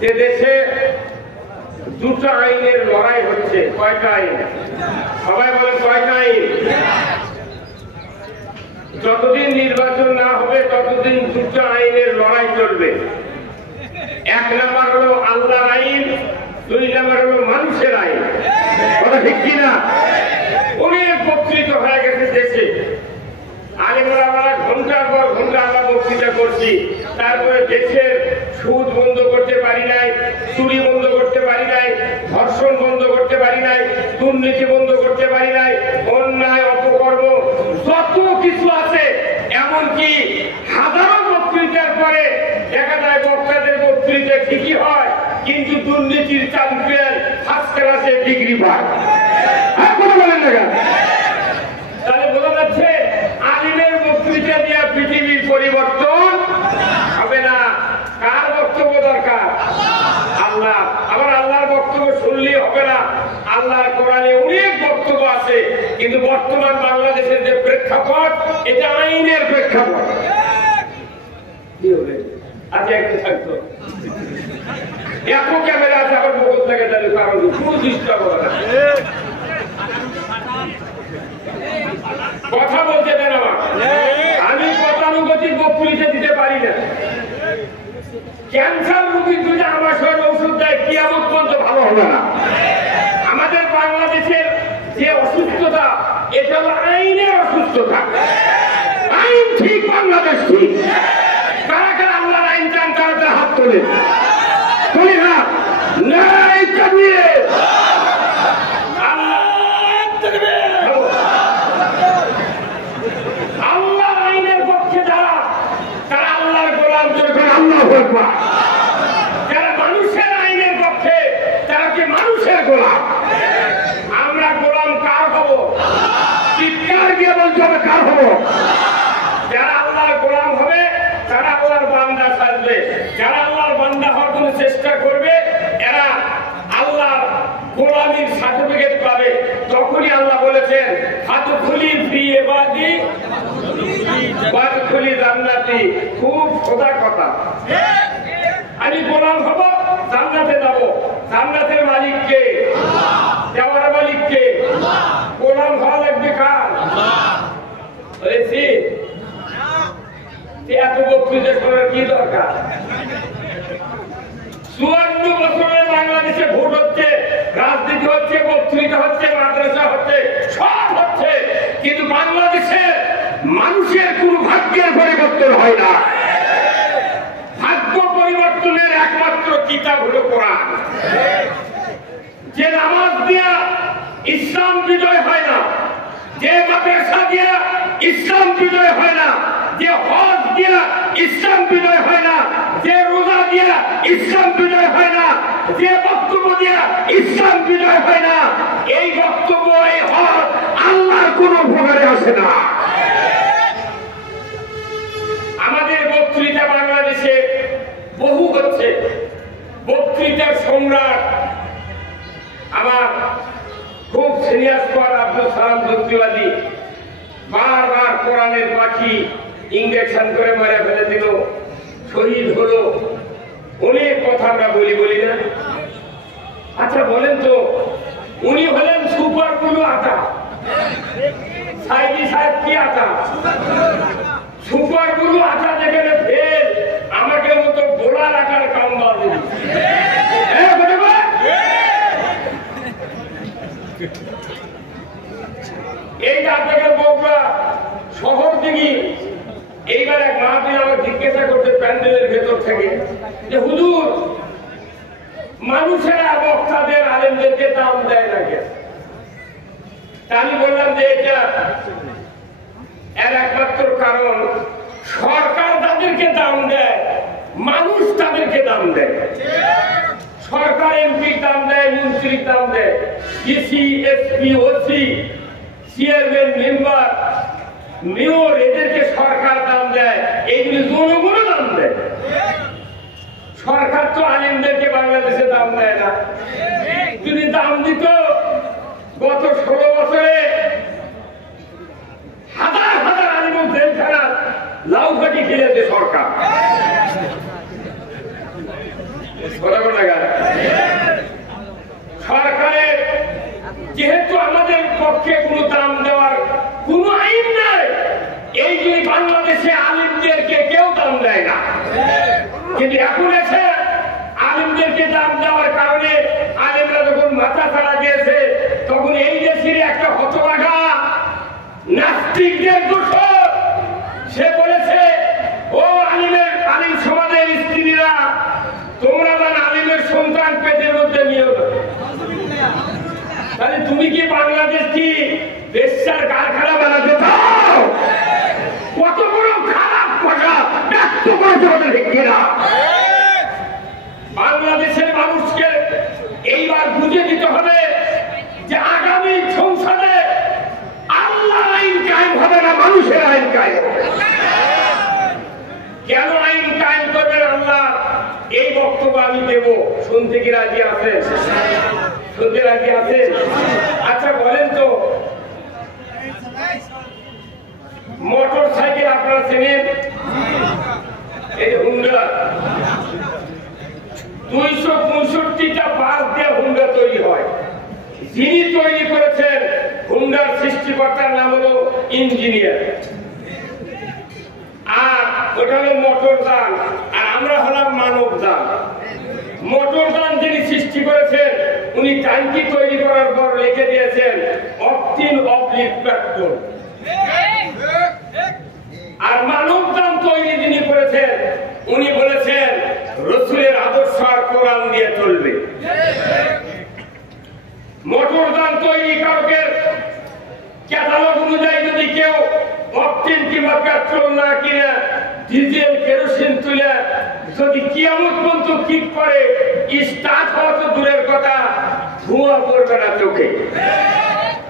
যে দেশে দুটো আইনের লড়াই হচ্ছে। কয়টা আইন? সবাই বলেন কয়টা আইন? যতদিন নির্বাচন না হবে ততদিন দুটো আইনের লড়াই চলবে। এক নাম্বার হলো আল্লাহর আইন, দুই নাম্বার হলো মানুষের আইন। কথা ঠিক কিনা? অনেক বক্তৃতা হয়ে গেছে দেশে, আলেমরা আমরা ঘন্টার পর ঘন্টা আমরা বক্তৃতা করছি, তারপরে দেশের সুদ বন্ধ করতে পারি নাই, চুরি বন্ধ করতে পারি নাই, ধর্ষণ বন্ধ করতে পারি নাই, দুর্নীতি বন্ধ করতে পারি নাই, অন্যায় অপকর্ম যত কিছু আছে, এমনকি হাজারো বক্তৃতার পরে দেখা যায় বক্তাদের বক্তৃতা ঠিকই হয়, কিন্তু দুর্নীতির চ্যাম্পিয়ন ফার্স্ট ক্লাসে ডিগ্রি পায়। কথা বলেন না? তাহলে বোঝা যাচ্ছে আলিমের বক্তৃতা দিয়ে পৃথিবীর পরিবর্তন হবে না। কার বক্তব্য দরকার? আল্লাহ। আবার আল্লাহর বক্তব্য শুনলেই হবে না, আল্লাহর কোরআনে অনেক বক্তব্য আছে, কিন্তু বর্তমান বাংলাদেশের যে প্রেক্ষাপট, এটা আইনের প্রেক্ষাপট। কি হবে? আচ্ছা একটু থাকতো এত ক্যামেরা আছে, আবার বকত লাগে, তাহলে কারণ কোনো ডিস্টার্ব হবে না। কথা বলতে দেন আমার, আমি গতানুগতিক বক্তৃতা দিতে পারি না। ক্যান্সার রোগীর যদি আমার সঙ্গে ওষুধ দেয়, কিয়ামত পর্যন্ত ভালো হবে না। আমাদের বাংলাদেশের যে অসুস্থতা, এটা হলো আইনের অসুস্থতা। আইন ঠিক, বাংলাদেশ ঠিক। কারা কারা আল্লাহর আইন চান, তারা হাত তোলে। তুলি না নাই কামিয়ে আল্লাহর আইনের পক্ষে যারা, তারা আল্লাহর গোলাম। যারা মানুষের আইনের পক্ষে, তারা কি মানুষের গোলাম? আমরা গোলাম কার হব? চিৎকার দিয়ে বলতে হবে, কার হব? যারা আল্লাহর গোলাম হবে, তারা আল্লাহর বান্দা সাজবে। যারা আল্লাহর বান্দা হওয়ার জন্য চেষ্টা করবে, এরা আল্লাহর গোলামীর সার্টিফিকেট পাবে। তখনই আল্লাহ বলেছেন, ফাদখুলি ফি ইবাদি ওয়াদখুলি জান্নাতি। খুব সোজা কথা। আমি গোলাম হব, জান্নাতে যাব। জান্নাতের মালিক কে? যাওয়ার মালিক কে? গোলাম হওয়া লাগবে কার? বলেছি এত বক্তৃতা করার কি দরকার? 54 বছরের বাংলাদেশে ভোট হচ্ছে, রাজনীতি হচ্ছে, বক্তৃতা হচ্ছে, মাদ্রাসা হচ্ছে, সব হচ্ছে, কিন্তু বাংলাদেশের মানুষের কোন ভাগ্যের পরিবর্তন হয় না। ভাগ্য পরিবর্তনের একমাত্র কিতাব হলো কোরআন। যে নামাজ দিয়া ইসলাম বিজয় হয় না, যে মাদ্রাসা দিয়া ইসলাম বিজয় হয় না, যে হজ দিয়া ইসলাম বিজয় হয় না, যে রোজা দিয়া ইসলাম বিজয় হয় না, যে বক্তব্য দিয়া ইসলাম বিজয় হয় না, এই বক্তব্য, এই হজ আল্লাহর কোন উপকারে আসে না। আমাদের বক্তৃতা বাংলাদেশে বহু হচ্ছে। বক্তৃতার সম্রাট আমার খুব সিরিয়াস পর আব্দুল সালাম যুক্তিবাদী বারবার কোরআনের পাখি ইঞ্জেকশন করে মেরে ফেলে দিল, শহীদ হলো। অনেক কথা আমরা বলি না? আচ্ছা বলেন তো, উনি হলেন সুপার গুলো আটা। সাইদি সাহেব কি আটা? সুপার গুলো আটা যেখানে ফেল, আমাকে মতো গোলার আটার কাম বাজে। এই আপনাকে বগুড়া শহর থেকে এইবার এক মাহফিল আমার জিজ্ঞাসা করতে প্যান্ডেলের ভেতর থেকে, যে হুজুর মানুষেরা বক্তাদের আলেমদেরকে দাম দেয় না কেন? আমি বললাম যে এটা এর একমাত্র কারণ, সরকার তাদেরকে দাম দেয়, মানুষ তাদেরকে দাম দেয়। সরকার এমপির দাম দেয়, মন্ত্রীর দাম দেয়, DC, SP, OC, chairman, member, mayor, এদেরকে সরকার দাম দেয়। এইগুলি জনগণও দাম দেয়। সরকার তো আলেমদেরকে বাংলাদেশে দাম দেয় না। যদি দাম দিত, গত 16 বছরে হাজার হাজার আলেম জেলখানা লাউ ফাটি খেলেছে সরকার। সরকারের যেহেতু আমাদের পক্ষে কোনো দাম দেওয়ার কোন আইন নাই, এই যে বাংলাদেশে আলিমদেরকে কেউ দাম দেয় না, কিন্তু এখন এসে আলিমদেরকে দাম দেওয়ার কারণে আলিমরা যখন মাথা ছাড়া দিয়েছে, তখন এই দেশের একটা হতভাগা নাস্তিকদের দোষর সে বলেছে, ও আলিম সমাজের স্ত্রীরা, তোমরা যেন আলিমের সন্তান পেটের মধ্যে নিও না। তাহলে তুমি কি বাংলাদেশ কি বেশ্যার কারখানা বানাতে চাও? কত বড় খারাপ কথা ব্যক্ত করেছে ওদের ভিক্ষিরা। বাংলাদেশের মানুষকে এইবার বুঝে দিতে হবে যে আগামী সংসদে আল্লাহর আইন কায়েম হবে না, মানুষের আইন কায়েম হবে। কেন আইন কায়েম করবেন আল্লাহ? এই বক্তব্য আমি দেব, শুনতে কি রাজি আছেন? শুনতে রাজি আছেন? আচ্ছা বলেন তো, মোটর সাইকেল আপনারা চেনেন? এই হুন্ডা 265টা বাস দিয়ে হুন্ডা তৈরি হয়। যিনি তৈরি করেছেন হুন্ডার সৃষ্টিকর্তার নাম হলো ইঞ্জিনিয়ার, আর ওটা হলো মোটর যান, আর আমরা হলাম মানব যান। মোটর যান যিনি সৃষ্টি করেছেন উনি ট্যাঙ্কি তৈরি করার পর লিখে দিয়েছেন অপটিন অবলিক পেট্রোল। আর মানব যান তৈরি যিনি করেছেন উনি বলেছেন রাসূলের আদর্শ আর কোরআন দিয়ে চলবে। মোটর যান তৈরি কারকের ক্যাটালগ অনুযায়ী যদি কেউ অপটিন কিংবা পেট্রোল না কিনে ডিজেল কেরোসিন তুলে যদি কিয়ামত পর্যন্ত কিক করে, স্টার্ট হওয়া তো দূরের কথা, ধোঁয়া পড়বে না চোখে।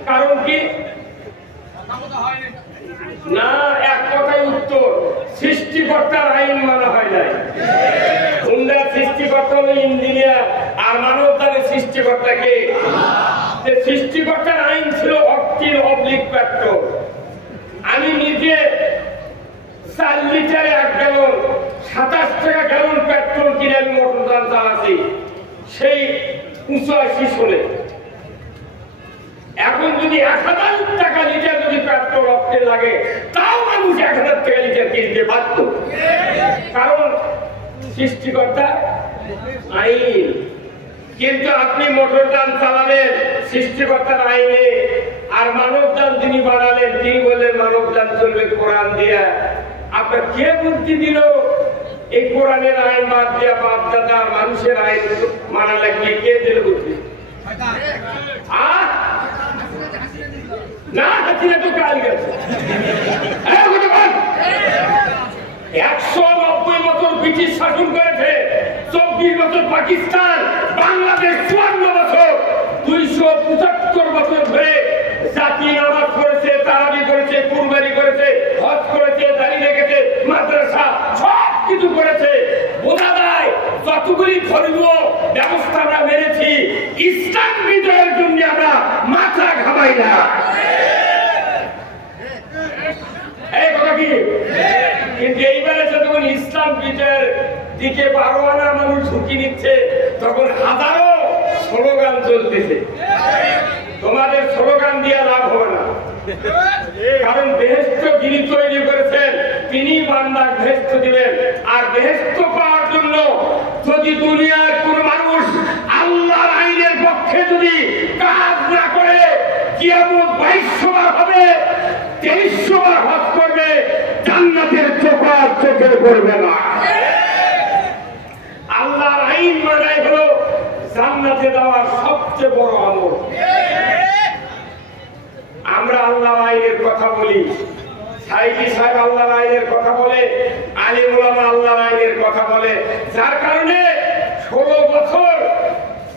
কারণ কি না, এক কথাই উত্তর, সৃষ্টিকর্তার আইন মানা হয় নাই। হুন্ডার সৃষ্টিকর্তা হলো ইঞ্জিনিয়ার, আর মানব জানের সৃষ্টিকর্তাকে। সৃষ্টিকর্তার আইন ছিল অপটিন অবলিক পেট্রোল। আমি নিজে 4 লিটারে 1 গ্যালন 27 টাকা গ্যালন পেট্রোল কিনে আমি মোটর যান চালাচ্ছি, সেই 85 সালে। এখন যদি 1000 টাকা লিটার যদি পেট্রোল অপটেন লাগে, তাও মানুষ 1000 টাকা লিটার কিনতে বাধ্য, কারণ সৃষ্টিকর্তা আইন। কিন্তু আপনি মোটর যান চালালেন সৃষ্টিকর্তার আইনে, আর মানব যান যিনি বানালেন তিনি বললেন মানব যান চলবে কোরআন দিয়ে। আপনার কে বুদ্ধি দিল এই কোরআনের আইন বাদ দিয়া বাপ দাদা মানুষের আইন মানা লাগবে? কে দিল বুদ্ধি? না, হাসিনা তো কাল গেছে। 190 বছর ব্রিটিশ শাসন করেছে, 24 বছর পাকিস্তান, বাংলাদেশ 54 বছর, 275 বছর ধরে জাতি নামাজ করেছে, তারাবি করেছে, কুরবানি করেছে, হজ করেছে, দাড়ি রেখেছে, মাদ্রাসা সব কিছু করেছে। বোঝা যায় যতগুলি ধর্মীয় ব্যবস্থা আমরা মেনেছি, ইসলাম বিজয়ের জন্য আমরা মাথা ঘামাই না। এই কথা কি? কিন্তু এইবারে যখন ইসলাম বিজয়ের দিকে 12 আনা মানুষ ঝুঁকি নিচ্ছে, তখন হাজারো স্লোগান চলতেছে। তোমাদের স্লোগান দিয়ে লাভ হবে না, কারণ বেহেশত যিনি তৈরি করেছেন তিনি বান্দার বেহেশত দিবেন। আর বেহেশত পাওয়ার জন্য যদি দুনিয়ার কোন মানুষ আল্লাহর আইনের পক্ষে যদি কাজ না করে, কিয়ামত 2200 বার হবে, 2300 বার হজ করবে, জান্নাতের চোখ আর চোখে পড়বে না। আল্লাহর আইন মানাই হলো জান্নাতে যাওয়ার সবচেয়ে বড় আমল। আমরা আল্লাহর আইনের কথা বলি, সাইদি সাহেব আল্লাহর আইনের কথা বলে, আলিম ওলামা আল্লাহর আইনের কথা বলে, যার কারণে 16 বছর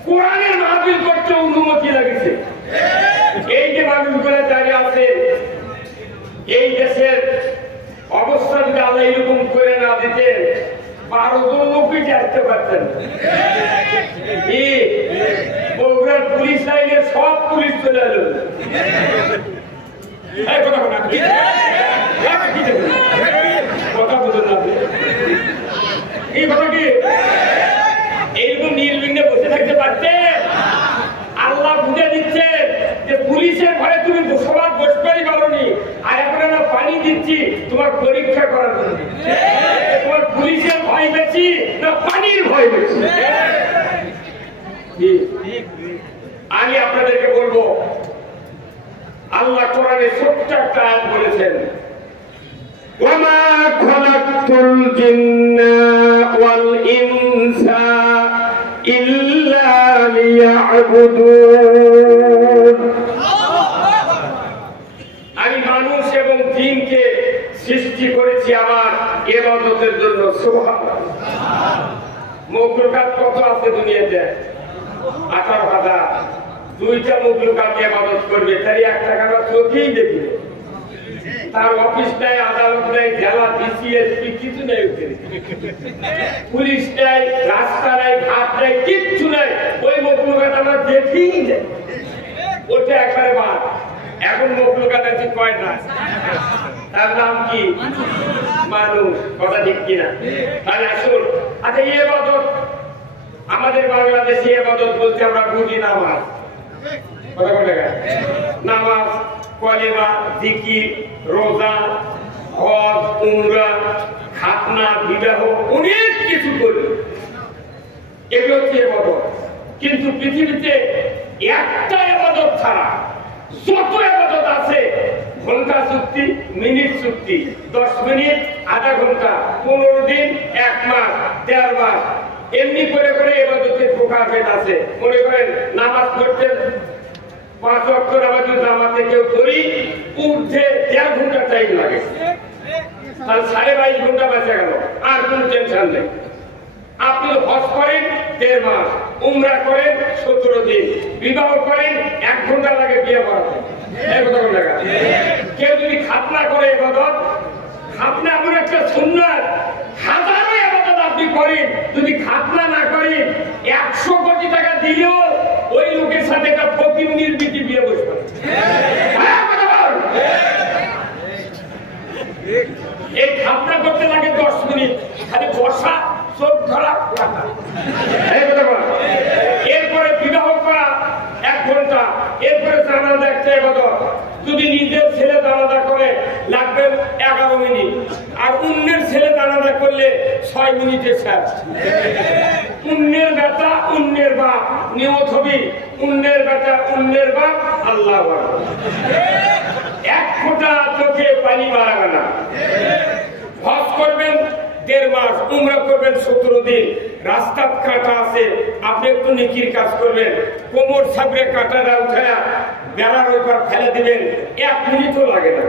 কোরআনের মাহফিল করতে অনুমতি লাগছে। এই যে মানুষগুলো দাঁড়িয়ে আছে, এই দেশের অবস্থা যদি আল্লাহ এরকম করে না দিতেন, 12 জন লোকই আসতে পারতেন। বগুড়ার পুলিশ লাইনের সব পুলিশ চলে এলো। কথা বুঝুন না, এই কথা কি? এইরকম থাকতে পারতে? আল্লাহ বুঝে দিচ্ছে যে পুলিশের ভয়ে তুমি সবার বসবারই পারোনি, আর এখন আমরা পানি দিচ্ছি তোমার পরীক্ষা করার জন্য। তোমার পুলিশের ভয় বেশি না পানির ভয় বেশি? আমি আপনাদেরকে বলবো, আল্লাহ কোরআনে ছোট্ট একটা আয়াত বলেছেন, ওয়ামা খালাকতুল জিন্না ওয়াল ইনসা ইল্লা লিয়াবুদুন। আমি মানুষ এবং জিনকে সৃষ্টি করেছি আমার ইবাদতের জন্য। সুবহানাল্লাহ। মখলুকাত কত আছে দুনিয়াতে? 18,000। দুইটা মখলুকাত ইবাদত করবে, তাই একটা কারণ চোখেই দেখবে। তার অফিস নাই, আদালত নাই, জেলা বিসিএসপি কিছু নাই, পুলিশ নাই, রাস্তা নাই, ঘাট নাই, কিচ্ছু নাই। ওই মখলুকাত আমরা দেখেই যাই, ওটা একবারে বাদ। এখন মখলুকাত আছে কয়টা? তার নাম কি? মানুষ। কথা ঠিক কিনা? তাহলে আসুন, আচ্ছা ইবাদত, আমাদের বাংলাদেশে ইবাদত বলতে আমরা বুঝি নামাজ। কথা বলে নামাজ, কলেমা, জিকির, রোজা, হজ, উমরা, খাতনা, বিবাহ, অনেক কিছু করি, এগুলো হচ্ছে ইবাদত। কিন্তু পৃথিবীতে একটা ইবাদত ছাড়া যত ইবাদত আছে, ঘন্টা চুক্তি, মিনিট চুক্তি, 10 মিনিট, আধা ঘন্টা, 15 দিন, 1 মাস, 1.5 মাস, এমনি করে করে ইবাদতের প্রকারভেদ আছে। মনে করেন নামাজ পড়তে 5 ওয়াক্ত নামাজ জামাতে কেউ করি, উঠতে 1.5 ঘন্টা টাইম লাগে, তাহলে 22.5 ঘন্টা বেঁচে গেল, আর কোনো টেনশন নেই। আপনি হজ করেন 1.5 মাস, উমরা করেন 17 দিন, বিবাহ করেন 1 ঘন্টা লাগে বিয়ে করাতে। কেউ যদি খাতনা করে ইবাদত, খাতনা এমন একটা সুন্নাত, হাজারো ইবাদত আপনি করেন, যদি খাতনা না করেন 100 কোটি টাকা দিলেও ওই লোকের সাথে একটা ফকির নির্বিধি বিয়ে বসবে। এই খাতনা করতে লাগে 10 মিনিট, খালি বসা, চোখ ধরা, এরপরে বিবাহ করা 1 ঘন্টা, এরপরে জানাজা একটা ইবাদত। যদি নিজের ছেলে জানাজা করে লাগবে 11 মিনিট, আর অন্যের ছেলে জানাজা করলে 6 মিনিটে শেষ। অন্যের বেটা, অন্যের বাপ, নিয়ত হবি অন্যের বেটা, অন্যের বাপ, আল্লাহ আকবার। 1 ফোঁটা চোখে পানি মারাবে না। হজ করবেন 1.5 মাস, উমরা করবেন 17 দিন, রাস্তা কাটা আছে, আপনি একটু নেকির কাজ করবেন, কোমর সাবরে কাটাটা উঠায়া বেড়ার ওইবার ফেলে দিবেন, 1 মিনিটও লাগে না।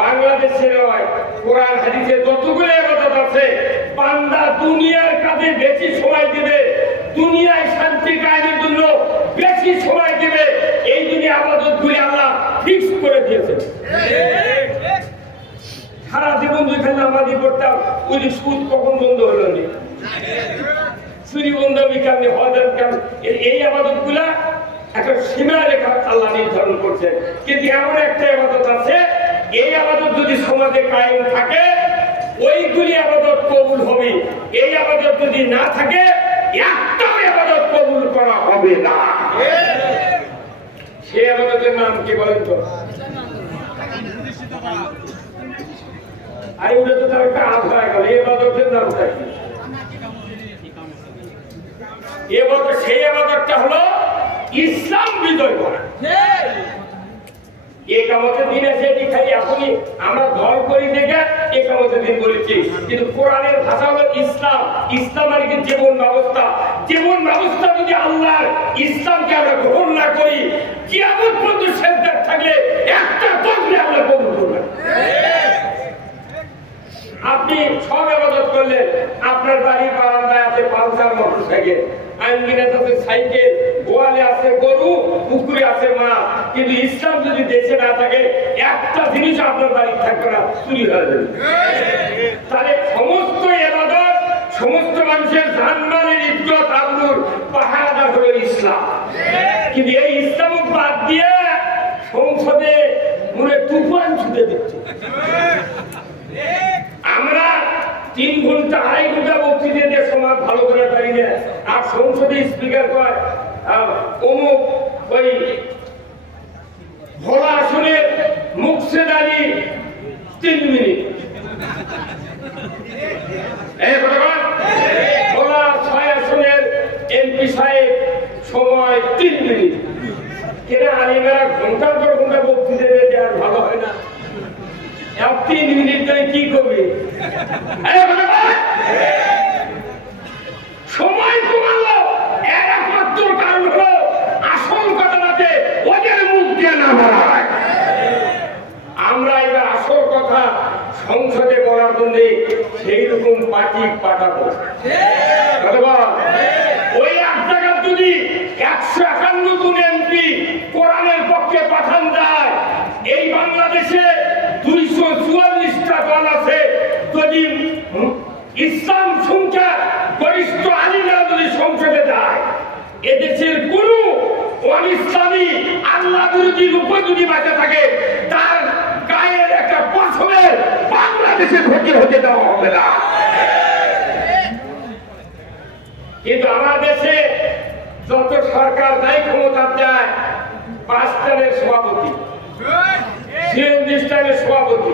বাংলাদেশে নয়, কোরআন হাদিসে যতগুলো ইবাদত আছে, বান্দা দুনিয়ার কাজে বেশি সময় দিবে, দুনিয়ায় শান্তি কায়েমের জন্য বেশি সময় দিবে, এই দুনিয়া ইবাদতগুলি আল্লাহ ফিক্স করে দিয়েছে। সারা জীবন যেখানে নামাজি পড়তাম, ওই যে সুদ কখন বন্ধ হলো নি, চুরি বন্ধ হবি কেমনি, হজের কেমন, এই আবাদত গুলা একটা সীমা রেখা আল্লাহ নির্ধারণ করছে। কিন্তু এমন একটা আবাদত আছে, এই আবাদত যদি সমাজে কায়েম থাকে, ওইগুলি আবাদত কবুল হবে। এই আবাদত যদি না থাকে, একটাও আবাদত কবুল করা হবে না। সেই আবাদতের নাম কি বলেন তো? আর ওটা তো তার একটা আশা গেল, এই আবাদতের নামটা কি? এবাদত, সেই আবাদতটা হলো ইসলাম বিজয় করা। একামতের দিন এসে খালি এখনই আমরা দল করি দেখে একামতের দিন বলেছি, কিন্তু কোরআনের ভাষা হলো ইসলাম। ইসলাম মানে কি? জীবন ব্যবস্থা। জীবন ব্যবস্থা যদি আল্লাহর ইসলামকে আমরা গ্রহণ না করি, কিয়ামত পর্যন্ত সেজদায় থাকলে একটা তকবীর আমরা কবুল করব না। আপনি সব ইবাদত করলেন, আপনার বাড়ি বারান্দায় আছে পালসার মোটরসাইকেল, আঙ্গিনাতে আছে সাইকেল, গোয়ালে আছে গরু, পুকুরে আছে মাছ, কিন্তু ইসলাম যদি দেশে না থাকে, একটা জিনিস আপনার বাড়ি থাকবে না, চুরি হয়ে যাবে। তাহলে সমস্ত ইবাদত, সমস্ত মানুষের জানমালের ইজ্জত আবরুর পাহারাদার হলো ইসলাম। কিন্তু এই ইসলাম বাদ দিয়ে সংসদে মনে তুফান ছুটে দিচ্ছে। আমরা 3 ঘন্টা 2.5 ঘন্টা বক্তৃতা দিয়ে সমাজ ভালো করে পারি না, আর সংসদে স্পিকার কয় অমুক ওই ভোলা আসনের মুকসেদ আলী 3 মিনিট, ভোলা 6 আসনের এমপি সাহেব সময় 3 মিনিট। কেনা আলিমেরা ঘন্টার পর ঘন্টা বক্তৃতা দিতে আর ভালো হয় না? 3 মিনিট ধরে কি করবে? সময় কমালো, এর একমাত্র কারণ হলো আসল কথাটাতে ওদের মুখ দিয়ে না বলা হয়। আমরা এবার আসল কথা সংসদে বলার জন্য সেই রকম পার্টি পাঠাবো। ওই এক জায়গায় যদি 151 জন এমপি কোরআনের পক্ষে পাঠান যায়, এই বাংলাদেশে 244টা দল আছে, যদি ইসলাম সংখ্যা গরিষ্ঠ আলিমরা যদি সংসদে যায়, এদেশের কোন অনিসলামী আল্লাহ বিরোধী লোক যদি বাঁচা থাকে তার গায়ের একটা পশমের বাংলাদেশে ক্ষতি হতে দেওয়া হবে না। কিন্তু আমার দেশে যত সরকার নাই ক্ষমতা যায়, 5 স্থানের সভাপতি, সিএমজিস্টানের সভাপতি,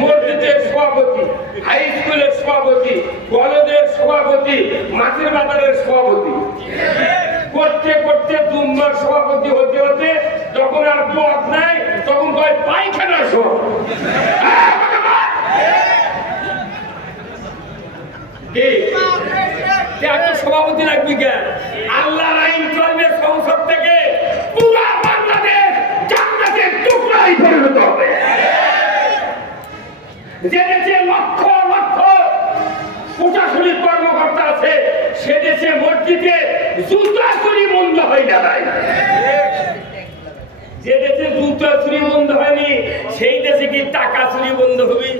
মসজিদের সভাপতি, হাই স্কুলের সভাপতি, কলেজের সভাপতি, মাছের বাজারের সভাপতি করতে করতে দুম্বার সভাপতি হতে হতে যখন আর পথ নাই তখন কয় পায়খানার সভাপতি। সভাপতি রাখবি কেন? আল্লাহর আইন চলবে সংসদ থেকে, পুরা বাংলাদেশ জান্নাতের টুকরায় পরিণত হবে। যে দেশে লক্ষ লক্ষ প্রশাসনিক কর্মকর্তা আছে, সে দেশে মসজিদে জুতা চুরি বন্ধ হয় না। যে দেশে জুতা চুরি বন্ধ হয়নি, সেই দেশে কি টাকা চুরি বন্ধ হবে?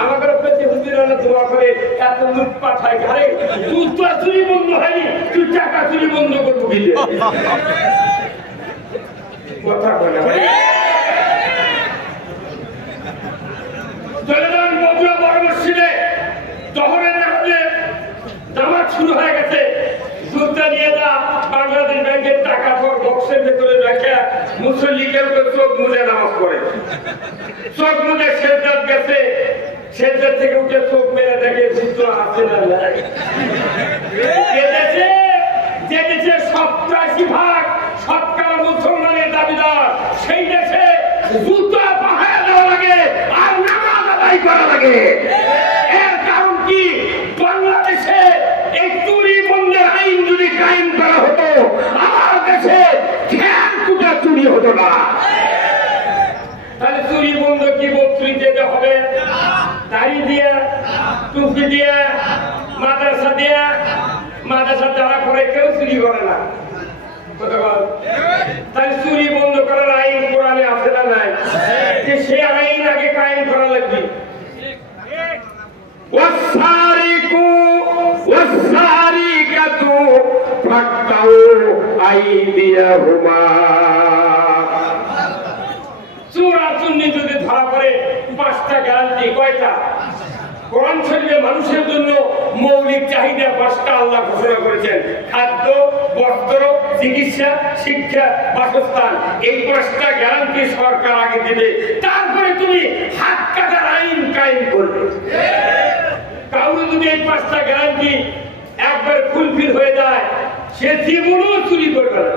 আমাদের দোয়া করে এত লুট পাঠায় ঘরে, জুতা চুরি বন্ধ হয়নি, তুই টাকা চুরি বন্ধ করবো কি? কথা বলে জামাত শুরু হয়ে গেছে, জুতা নিয়ে যা বাংলাদেশ ব্যাংকের টাকা বক্সের ভেতরে রাখা মুসল্লিকের চোখ মুজে নামাজ পড়ে, চোখ মুজে সেজদাত গেছে, সেজদাত থেকে উঠে চোখ মেরে দেখে জুতো আছে না। যে দেশে 87% শতকরা মুসলমানের দাবিদার, সেই দেশে জুতা পাহাড়ে দেওয়া লাগে আর নামাজ আদায় করা লাগে। এর কারণ কি? বাংলাদেশে এই চুরি বন্ধের আইন যদি কায়েম করা হতো, আমার দেশে ধ্যান কুটা চুরি হতো না। তাহলে চুরি বন্ধ কি বক্তৃতা হবে? দাড়ি দিয়া, টুপি দিয়া, মাদ্রাসা দিয়া, মাদ্রাসা যারা করে কেউ চুরি করে না। তাহলে চুরি বন্ধ করার আইন কোরআনে আছে না নাই? যে সে আইন আগে কায়েম করা লাগবে। চোরাচুন্নি যদি ধরা পড়ে 5টা গ্যারান্টি। কয়টা? কোরআন শরীফে মানুষের জন্য মৌলিক চাহিদা 5টা আল্লাহ ঘোষণা করেছেন: খাদ্য, বস্ত্র, চিকিৎসা, শিক্ষা, বাসস্থান। এই 5টা গ্যারান্টি সরকার আগে দিবে, তারপরে তুমি হাত কাটার আইন কায়েম করবে। কাউকে যদি এই 5টা গ্যারান্টি একবার ফুলফিল হয়ে যায়, সে জীবনও চুরি করবে না।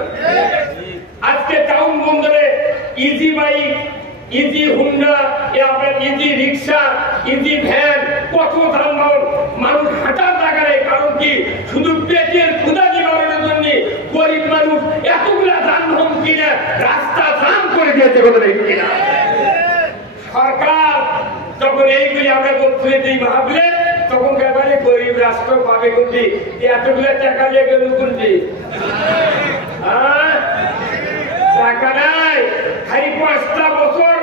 আজকে টাউন বন্দরে easy bike, easy Honda, easy rickshaw, easy van, কত যানবাহন, মানুষ হাঁটার জায়গা নেই। কারণ কি? শুধু পেটের ক্ষুধা নিবারণের জন্য গরিব মানুষ এতগুলা যানবাহন কিনে রাস্তা জাম করে দিয়েছে। সরকার যখন এইগুলি আমরা বলতে দিই ভাবলে, তখন ব্যাপারে গরিব রাষ্ট্র পাবে কোনটি? এতগুলা টাকা দিয়ে গেল কোনটি? টাকা নাই। খালি 5টা বছর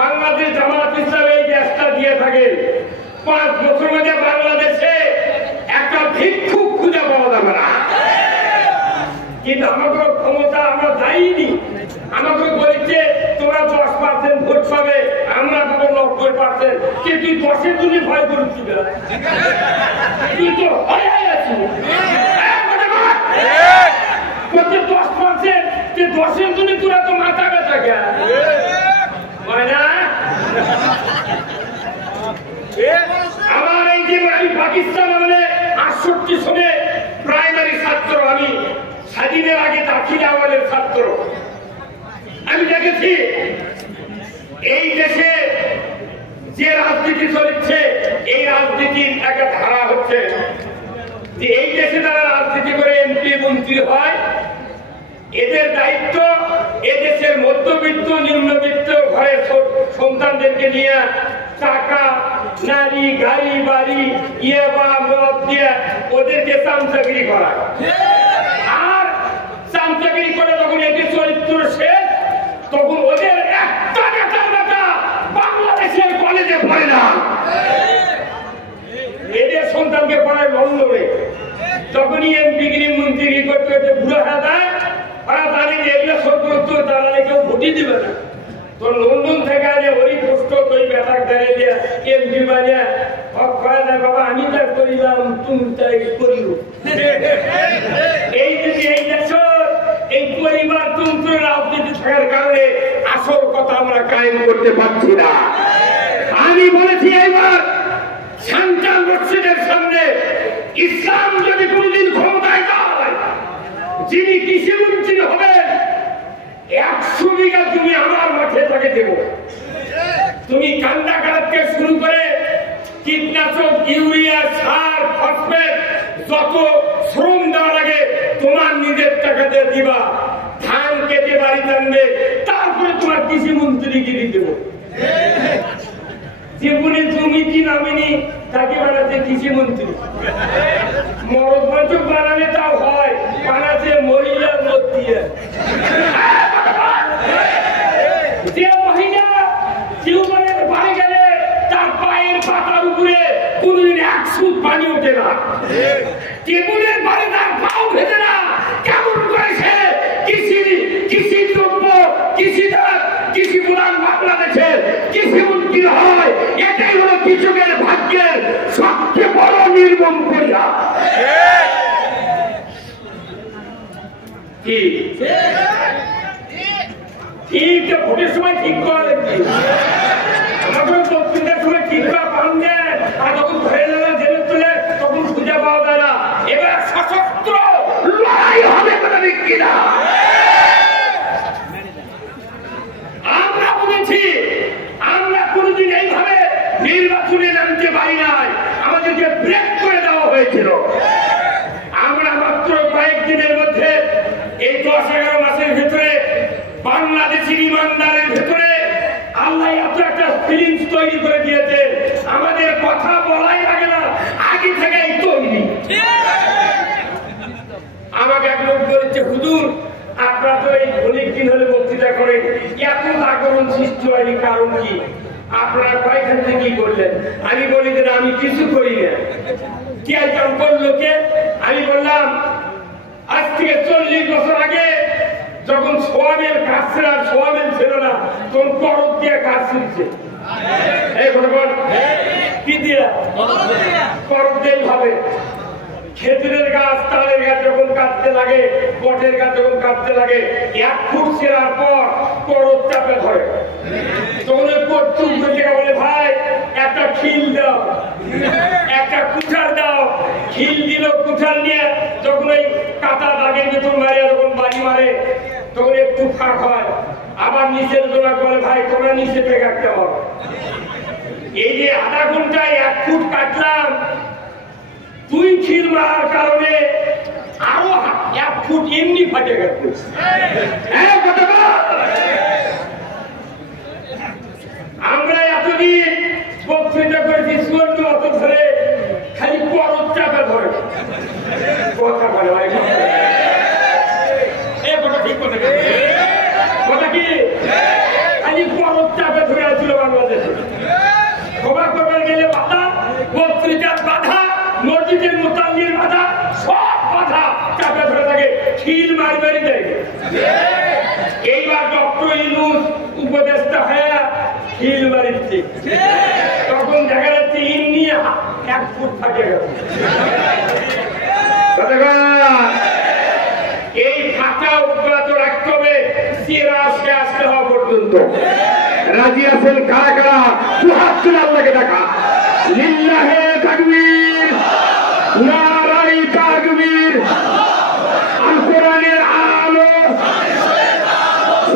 বাংলাদেশ জামাত ইসলাম এই দেশটা দিয়ে থাকেন। 5 বছর মধ্যে বাংলাদেশে একটা ভিক্ষুক খুঁজে পাওয়া যাবে না। কিন্তু আমাদের ক্ষমতা আমরা যাইনি। আমাদের বলছে তোমরা 10% ভোট পাবে, আমরা পাবো 90%। কিন্তু তুই 10-এর জন্য ভয় করছি তুই তো হয়ে আছি 10% 10-এর জন্য তোরা তো মাথা ব্যথা গা হয় না। আমার এই যে আমি পাকিস্তান আমলে 68 সনে প্রাইমারি ছাত্র, আমি স্বাধীনের আগে দাখিল আমলের ছাত্র। আমি দেখেছি এই দেশে যে রাজনীতি চলছে, এই রাজনীতির একটা ধারা হচ্ছে যে এই দেশে যারা রাজনীতি করে এমপি মন্ত্রী হয়, এদের দায়িত্ব এদেশের মধ্যবিত্ত নিম্নবিত্ত ঘরের সন্তানদেরকে নিয়ে টাকা, নারী, গাড়ি, বাড়ি, ইয়াবা, মদ দিয়ে ওদেরকে চামচাগিরি করা। আর চামচাগিরি করে যখন এদের চরিত্র শেষ, তখন ওদের একটা নেতার নেতা বাংলাদেশের কলেজে পড়ে না, এদের সন্তানকে পড়ায় লন্ডনে। যখনই এমপিগিরি মন্ত্রী করতে করতে বুড়ো হয়ে যায়, তারা জানে যে এগুলো সত্য, তারা কেউ ভোটই দিবে না। তো লন্ডন থেকে আনে ওই পোস্ট ওই ব্যাপার দাঁড়িয়ে দিয়ে এমপি বানিয়ে হক করা যায়, বাবা আমি তাই করিলাম তুমি তাই করিও। এই যদি এই দেশ এই পরিবার তন্ত্র রাজনীতি থাকার কারণে আসল কথা আমরা কায়েম করতে পারছি না। আমি বলেছি এইবার সন্তান মসজিদের সামনে ইসলাম যদি কোনদিন ক্ষমতায় যায়, যিনি কৃষি মন্ত্রী হবেন 100 বিঘা জমি আমার মাঠে তাকে দেব। তুমি কান্দা কাটতে শুরু করে কীটনাশক, ইউরিয়া, সার, ফসফেট যত শ্রম দেওয়া লাগে তোমার নিজের টাকা দিয়ে দিবা, ধান কেটে বাড়ি টানবে, তারপরে তোমার কৃষি মন্ত্রীগিরি দেব। জীবনে জমি কি নামিনি তাকে বানাতে কৃষি মন্ত্রী, মরদ বাচক বানালে তাও হয়, বানাতে মহিলার মত দিয়ে। যে মহিলা জীবনের বাড়ি গেলে তার পায়ের পাতার উপরে কোনদিন 1 ফুট পানি ওঠে না, টেবুলের বাড়ি তার পাও ভেজে না, কেমন করে সে কৃষি দ্রব্য, কৃষি প্রধান বাংলাদেশের কৃষি মন্ত্রী হয়, এটাই হলো কৃষকের ভাগ্যের সবচেয়ে বড় নির্মম ক্রিয়া। ঠিক ভোটের সময় ঠিক করা লাগবে, যখন বক্তৃতার সময় ঠিক করা পান দেয়, আর যখন ধরে নেওয়া জেলে তুলে তখন খুঁজে পাওয়া যায় না। এবার সশস্ত্র লড়াই হবে কথা ঠিক কিনা? আমরা বলেছি আমরা কোনদিন এইভাবে নির্বাচনে নামতে পারি নাই, আমাদেরকে ব্রেক করে দেওয়া হয়েছিল। আমরা মাত্র কয়েকদিনের মধ্যে এই 10-11 মাসের ভিতরে বাংলাদেশের ইমানদারের ভিতরে আল্লাহ এত একটা ফিলিংস তৈরি করে দিয়েছে, আমাদের কথা বলাই লাগে না, আগে থেকেই তৈরি। আমাকে এক লোক বলেছে, হুজুর আপনারা তো এই অনেক দিন হলে বক্তৃতা করেন, এত জাগরণ সৃষ্টি হয়নি, কারণ কি? আপনারা কয়েকখান থেকে কি করলেন? আমি বলি যে আমি কিছু করি না। কি আইটেম করলো কে? আমি বললাম আজ থেকে 40 বছর আগে যখন সোয়াবের কাজ ছিল, সোয়াবের ছিল না, তখন করদ দিয়ে কাজ শিখছে। এই ঘটনা কি দিয়া? করদ দিয়ে ভাবে খেজুরের গাছ, তালের গাছ যখন কাটতে লাগে, বটের গাছ যখন কাটতে লাগে, 1 ফুট ছেড়ার পর করদ চাপে ধরে। তখন বলে ভাই একটা খিল দাও, একটা কুঠার দাও। খিল দিল, কুঠার নিয়ে যখন ওই কাটা দাগের ভেতর মারে, যখন বাড়ি মারে তখন একটু ফাঁক হয়, আবার নিচের জোড়া বলে ভাই তোমরা নিচে থেকে কাটতে হবে। এই যে আধা ঘন্টায় 1 ফুট কাটলাম, 2 খিল মারার কারণে আরো 1 ফুট এমনি ফাটে গেছে। আমরা এতদিন বক্তৃতা করেছি 54 বছর ধরে, খালি করদ চাপে ধরে কথা বলে ভাই। কথা ঠিক কথা কি? খালি করদ চাপে ধরে আছিল বাংলাদেশে। সভা করতে গেলে বাধা, বক্তৃতার বাধা, মসজিদের মুতাল্লির বাধা, সব বাধা চাপে ধরে থাকে, খিল মারি দেয়। এইবার ডক্টর ইউনূস উপদেষ্টা হয়ে হিল মারিচ্ছে, তখন দেখা যাচ্ছে ইন নিয়ে 1 ফুট থাকে গেছে। এই ফাঁকা অব্যাহত রাখতে হবে চিরাজকে আসতে হওয়া পর্যন্ত। রাজি আছেন কারা কারা? সুহাত্তর আল্লাহকে দেখা। লিল্লাহে তাকবীর, নারায়ে তাকবীর। আল কোরআনের আলো,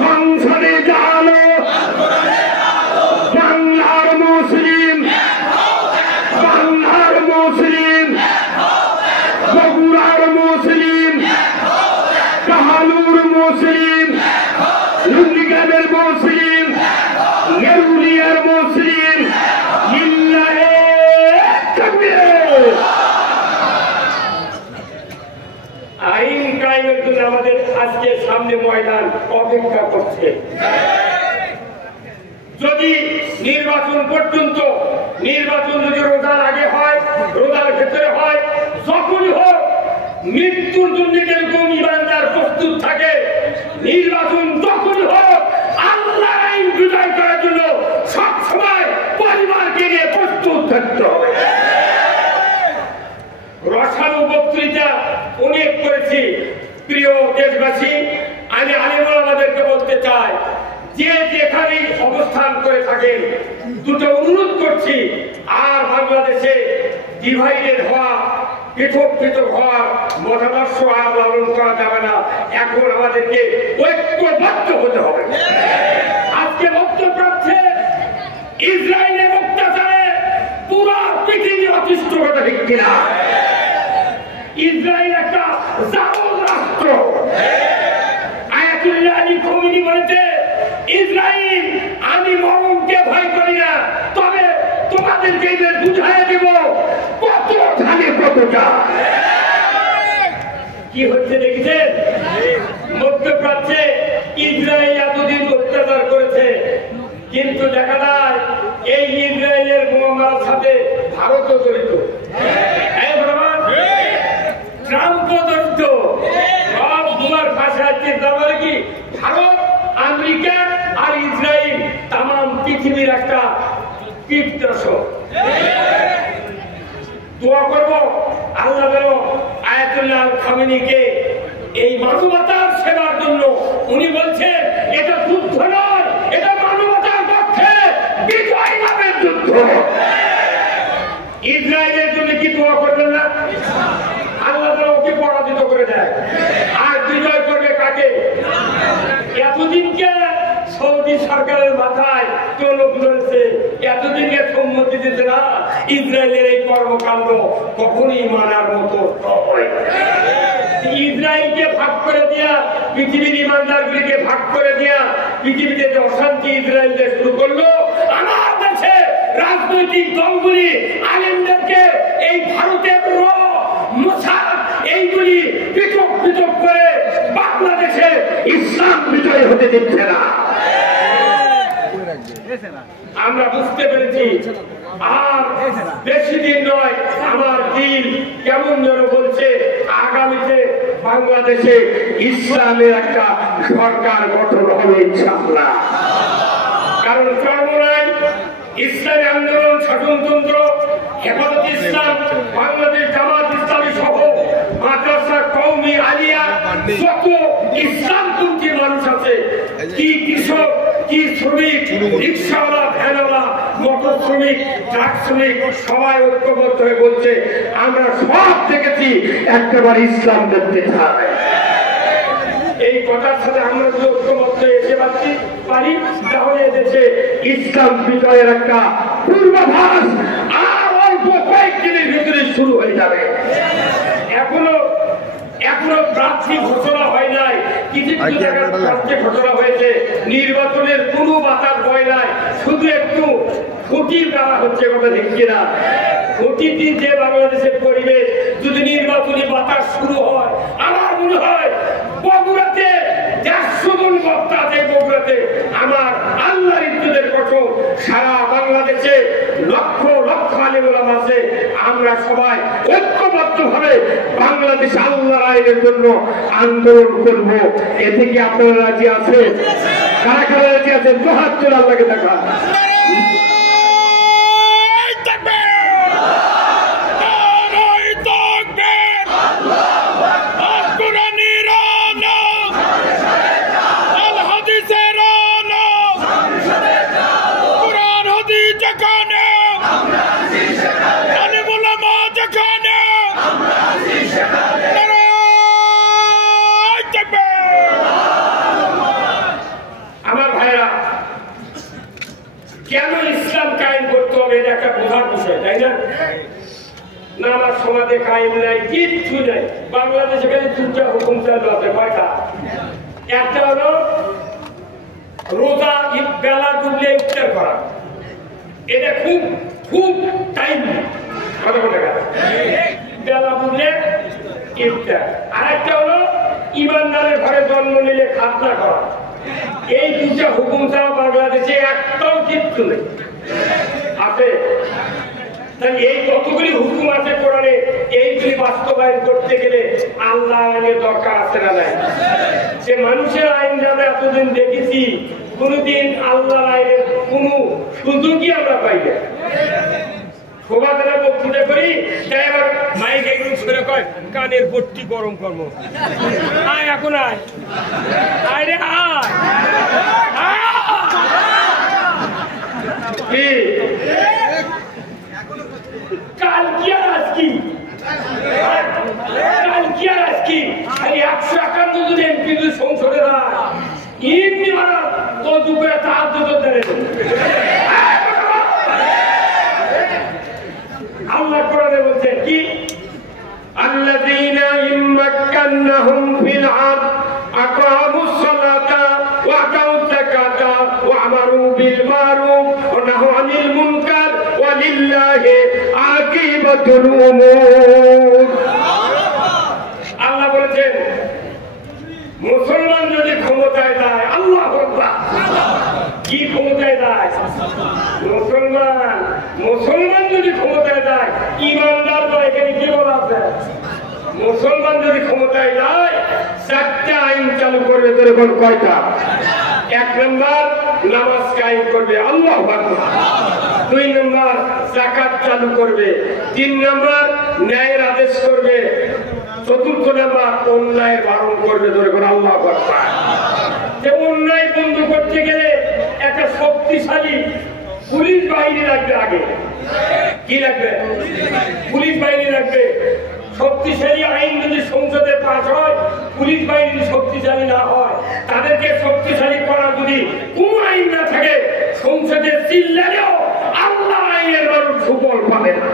সংসদে আলো, বাংলার মুসলিম, বাংলার মুসলিম, বগুড়ার মুসলিম, কাহালুর মুসলিম, লুন্ডিগ্রামের মুসলিম, নেরুলিয়ার মুসলিম। লিল্লাহে তাকবীর। আইন কায়েমের জন্য আমাদের আজকে সামনে ময়দান অপেক্ষা করছে। যদি নির্বাচন পর্যন্ত, নির্বাচন যদি রোজার আগে হয়, রোজার ভেতরে হয়, যখনই হোক, মৃত্যুর জন্য যেরকম ইমানদার প্রস্তুত থাকে, নির্বাচন যখনই হোক আল্লাহ আইন বিজয় করার জন্য সবসময় পরিবারকে নিয়ে প্রস্তুত থাকতে হবে। রসালো বক্তৃতা অনেক করেছি। প্রিয় দেশবাসী, আমি আলেমুল আমাদেরকে বলতে চাই, যে যেখানেই অবস্থান করে থাকেন, দুটো অনুরোধ করছি, আর বাংলাদেশে ডিভাইডেড হওয়া, পৃথক পৃথক হওয়ার মতাদর্শ আর লালন করা যাবে না। এখন আমাদেরকে ঐক্যবদ্ধ হতে হবে। আজকে মধ্যপ্রাচ্যে ইসরায়েলের অত্যাচারে পুরো পৃথিবী অতিষ্ঠ হতে ঠিক কিনা? ইসরায়েল একটা জালিম রাষ্ট্র। আয়াতুল্লাহ আলী খোমেনি বলেছে, ইসরায়েল, আমি মরণকে ভয় করি না, তবে তোমাদেরকে বুঝাই দেব কত ধানে কতটা। কি হচ্ছে দেখেছেন? মধ্যপ্রাচ্যে ইসরায়েল এতদিন অত্যাচার করেছে, কিন্তু দেখা যায় এই ইসরায়েলের বোমার সাথে ভারতও জড়িত, ট্রাম্পও জড়িত। সব বোমার ফাঁসা হচ্ছে। তার মানে কি? ভারত, আমেরিকা আর ইসরায়েল তাম পৃথিবীর একটা কীটনাশক। দোয়া করবো আল্লাহ যেন আয়াতুল্লাহ খামেনিকে এই মানবতার সেবার জন্য, উনি বলছেন এটা যুদ্ধ নয়, এটা মানবতার পক্ষে বিজয় লাভের যুদ্ধ। ইসরায়েলের জন্য কি দোয়া করবেন না? আল্লাহ যেন ওকে পরাজিত করে দেয়। আর বিজয় করবে কাকে? এতদিনকে সৌদি সরকারের মাথায় তোলক রয়েছে, এতদিনকে সম্মতি দিতে না। ইসরায়েলের এই কর্মকাণ্ড কখনই মানার মতো নয়। ইসরায়েলকে ভাগ করে দিয়া, পৃথিবীর ইমানদারগুলিকে ভাগ করে দিয়া, পৃথিবীতে যে অশান্তি ইসরায়েল দেশ শুরু করলো, আমার দেশে রাজনৈতিক দলগুলি আলেমদেরকে এই ভারতের মোসাদ এইগুলি পৃথক পৃথক করে বাংলাদেশে ইসলাম বিজয় হতে দিচ্ছে না। আমরা বুঝতে পেরেছি আর বেশি দিন নয়, আমার দিল কেমন যেন বলছে আগামীতে বাংলাদেশে ইসলামের একটা সরকার গঠন হবে ইনশাআল্লাহ। কারণ চরমরাই ইসলামী আন্দোলন, শাসনতন্ত্র, হেফাজত ইসলাম, বাংলাদেশ জামাত ইসলামী সহ মাদ্রাসা, কওমি, আলিয়া, যত ইসলামপন্থী মানুষ আছে, কি কৃষক, কি শ্রমিক, রিক্সাওয়ালা, ভ্যানওয়ালা, মোটর শ্রমিক, ট্রাক শ্রমিক, সবাই ঐক্যবদ্ধ হয়ে বলছে আমরা সব দেখেছি একেবারে ইসলাম দেখতে চাই। এই কথার সাথে আমরা যদি ঐক্যবদ্ধ এসে পারি, তাহলে দেশে ইসলাম বিজয়ের একটা পূর্বাভাস আর অল্প কয়েকদিনের ভিতরে শুরু হয়ে যাবে। এখনো প্রার্থী ঘোষণা হয় নাই, কিছু কিছু জায়গায় প্রার্থী ঘোষণা হয়েছে। নির্বাচনের কোনো বাতার ভয় নাই, শুধু একটু খুঁটির দ্বারা হচ্ছে, কথা ঠিক কিনা? খুঁটিটি যে বাংলাদেশের পরিবেশ, যদি নির্বাচনী বাতাস শুরু হয়, আমার মনে হয় বগুড়াতে 150 জন বক্তা আছে। বগুড়াতে আমার আল্লাহর ইজ্জতের কসম, সারা বাংলাদেশে লক্ষ লক্ষ আলেম ওলামা আছে। আমরা সবাই ঐক্যবদ্ধভাবে বাংলাদেশ আল্লাহর আইনের জন্য আন্দোলন করব। এতে কি আপনারা রাজি আছেন? কারা কারা রেখে আছেন দুহাত তুলে আল্লাহকে দেখা। আমার ভাইরা, কেন ইসলাম কায়েম করতে হবে এটা একটা বোঝার বিষয়, তাই না? নামাজ সমাজে কায়েম নাই, কিচ্ছু নাই। বাংলাদেশে খালি দুটা হুকুম চালু আছে, কয়টা? একটা হলো রোজা বেলা ডুবলে ইফতার করা, এটা খুব খুব টাইম, কথা বলে বেলা ডুবলে ইফতার। আর একটা হলো ইমানদারের ঘরে জন্ম নিলে খাতনা করা। এই দুটা হুকুম ছাড়া বাংলাদেশে একটাও কিচ্ছু নেই, আছে? তাই এই কতগুলি হুকুম আছে কোরআনে, এইগুলি বাস্তবায়ন করতে গেলে আল্লাহ আইনের দরকার আছে না নাই? যে মানুষের আইন আমরা এতদিন দেখেছি, কোনদিন আল্লাহর আইনের কোন সুযোগই আমরা পাই না। শোভাযাত্রা বক্তৃতা করি, তাই আবার মাইক এগুলো শুনে কয় কানের ভর্তি গরম কর্ম, আয় এখন আয়, আয় রে আয়। কাল কি আর আজ কি, কাল কি আর আজ কি? খালি 151 জন এমপি সংসদে এমনি মারা তো দুপুরে তার দুটো দেয়। আল্লাহ কোরআনে বলছেন কি? আল্লাযীনা ইম্মাক্কান্নাহুম ফিল আরদ আকামুস সালাতা ওয়া আতাউয যাকাতা ওয়া আমারু বিল মারুফ ওয়া নাহু আনিল মুনকার ওয়া লিল্লাহি আকিবাতুল উমুর। আল্লাহ বলেছেন মুসলমান যদি ক্ষমতায় যায়, আল্লাহু আকবার, কি ক্ষমতায় যায়? মুসলমান যদি ক্ষমতায় যায়, ইমানদার নয়, এখানে কি বলা আছে? মুসলমান যদি ক্ষমতায় যায়, 4টা আইন চালু করবে। তখন কয়টা? 1 নম্বর নামাজ কায়েম করবে, আল্লাহু আকবার। 2 নম্বর যাকাত চালু করবে। 3 নম্বর ন্যায়ের আদেশ করবে। 4র্থ নম্বর অন্যায় বারণ করবে, তখন আল্লাহু আকবার। যে অন্যায় বন্ধ করতে গেলে একটা শক্তিশালী পুলিশ বাহিনী লাগবে। আগে কি লাগবে? পুলিশ বাহিনী লাগবে। শক্তিশালী আইন যদি সংসদে পাস হয়, পুলিশ বাহিনী শক্তিশালী না হয়, তাদেরকে শক্তিশালী করা যদি কোন আইন না থাকে, সংসদে চিল্লালেও আল্লাহ আইনের মানুষ সুফল পাবে না।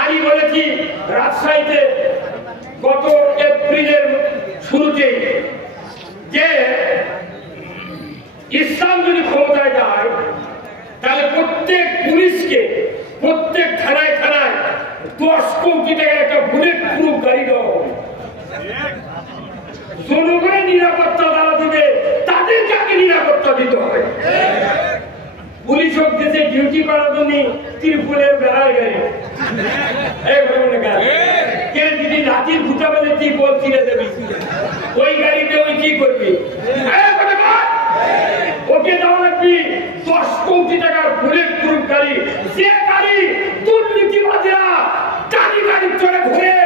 আমি বলেছি রাজশাহীতে গত এপ্রিলের শুরুতে যে ইসলাম যদি ক্ষমতায় যায়, তাহলে প্রত্যেক পুলিশকে প্রত্যেক থানায় থানায় 10 কোটি টাকার একটা বুলেট প্রুফ গাড়ি দেওয়া হবে। জনগণের নিরাপত্তা যারা দিবে, তাদেরকে আগে নিরাপত্তা দিতে হবে। পুলিশ দেশে ডিউটি করার জন্য ত্রিপুরের বেড়ায় গাড়ি, কে যদি লাঠির গুটা বেলে তুই বল ছিঁড়ে দেবি, ওই গাড়িতে ওই কি করবি? ওকে দেওয়া লাগবি 10 কোটি টাকার বুলেট প্রুফ গাড়ি। যে গাড়ি দুর্নীতিবাদীরা গাড়ি গাড়ি চড়ে ঘুরে,